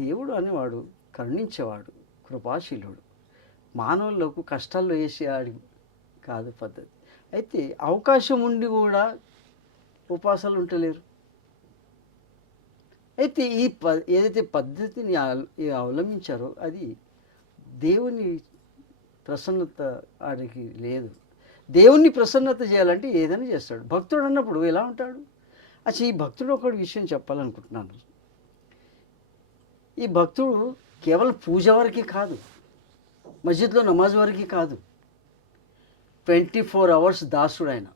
దేవుడు అనేవాడు కరుణించేవాడు, కృపాశీలుడు. మానవులకు కష్టాల్లో వేసేవాడు కాదు పద్ధతి. అయితే అవకాశం ఉండి కూడా ఉపవాసాలు ఉంటలేరు. అయితే ఏదైతే పద్ధతిని అవలంబించారో అది దేవుని ప్రసన్నత వాడికి లేదు. దేవుణ్ణి ప్రసన్నత చేయాలంటే ఏదైనా చేస్తాడు. భక్తుడు అన్నప్పుడు ఎలా ఉంటాడు? అసలు ఈ భక్తుడు ఒకటి విషయం చెప్పాలనుకుంటున్నాను. ఈ భక్తుడు కేవలం పూజ వరకే కాదు, మస్జిద్లో నమాజ్ వరకే కాదు, 24 hours దాసుడు ఆయన.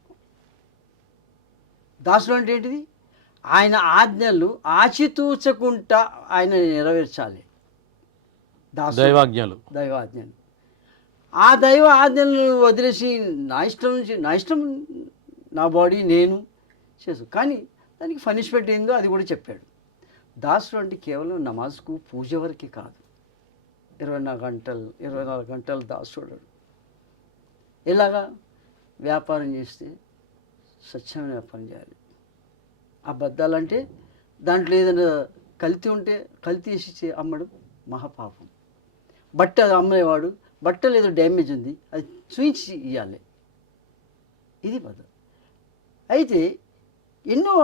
దాసుడు అంటే ఏంటిది? ఆయన ఆజ్ఞలు ఆచితూచకుండా ఆయన నెరవేర్చాలి. దైవాజ్ఞలు. ఆ దైవ ఆజ్ఞలను వదిలేసి నా ఇష్టం నా బాడీ నేను చేసు. కానీ దానికి పనిష్మెంట్ ఏందో అది కూడా చెప్పాడు. దాసుడు అంటే కేవలం నమాజ్కు పూజ వరకే కాదు, 24 గంటలు దాసుడు. ఎలాగా? వ్యాపారం చేస్తే స్వచ్ఛమైన వ్యాపారం చేయాలి. అబద్ధాలంటే దాంట్లో ఏదైనా కల్తీ ఉంటే కల్తీ వేసి అమ్మడం మహాపాపం. బట్ట అమ్మేవాడు బట్టలు ఏదో డ్యామేజ్ ఉంది అది చూయించి ఇవ్వాలి. ఇది పద్ధతి. అయితే ఎన్నో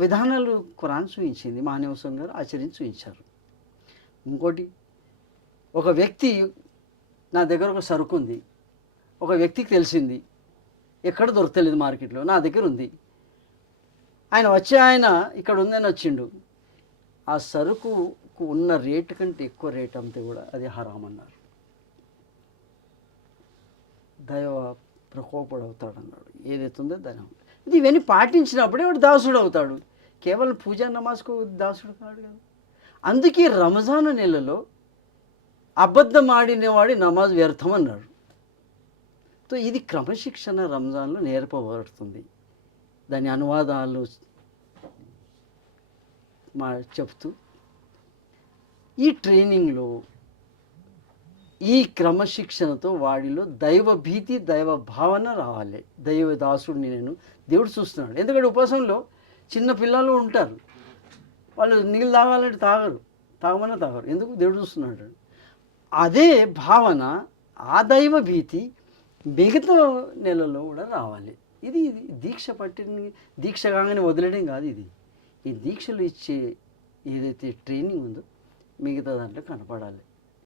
విధానాలు ఖురాన్ చూయించింది, మహానివసం గారు ఆచరించి చూయించారు. ఇంకోటి, ఒక వ్యక్తి నా దగ్గర ఒక సరుకు ఉంది, ఒక వ్యక్తికి తెలిసింది, ఎక్కడ దొరకలేదు మార్కెట్లో, నా దగ్గర ఉంది. ఆయన ఇక్కడ ఉందని వచ్చిండు. ఆ సరుకుకు ఉన్న రేటు కంటే ఎక్కువ రేట్ అమ్మితే కూడా అది హరాం అన్నారు. దైవ ప్రకోపుడు అవుతాడు అన్నాడు. ఏదైతే ఉందో దాని ఇది ఇవన్నీ పాటించినప్పుడే వాడు దాసుడు అవుతాడు. కేవలం పూజా నమాజ్కు దాసుడు కాడు కదా. అందుకే రంజాన్ నెలలో అబద్ధం ఆడినవాడి నమాజ్ వ్యర్థం అన్నాడు. సో ఇది క్రమశిక్షణ రంజాన్లో నేర్పబడుతుంది. దాని అనువాదాలు చెప్తూ ఈ ట్రైనింగ్లో ఈ క్రమశిక్షణతో వాడిలో దైవ భీతి, దైవ భావన రావాలి. దైవ దాసుడిని నేను దేవుడు చూస్తున్నాడు. ఎందుకంటే ఉపవాసంలో చిన్న పిల్లలు ఉంటారు, వాళ్ళు నీళ్ళు తాగాలంటే తాగమన్నా తాగరు. ఎందుకు? దేవుడు చూస్తున్నాడు. అదే భావన, ఆ దైవ భీతి మిగతా నెలలో కూడా రావాలి. ఇది దీక్ష దీక్ష కాగానే వదిలేయడం కాదు. ఈ దీక్షలు ఇచ్చే ఏదైతే ట్రైనింగ్ ఉందో మిగతా దాంట్లో కనపడాలి.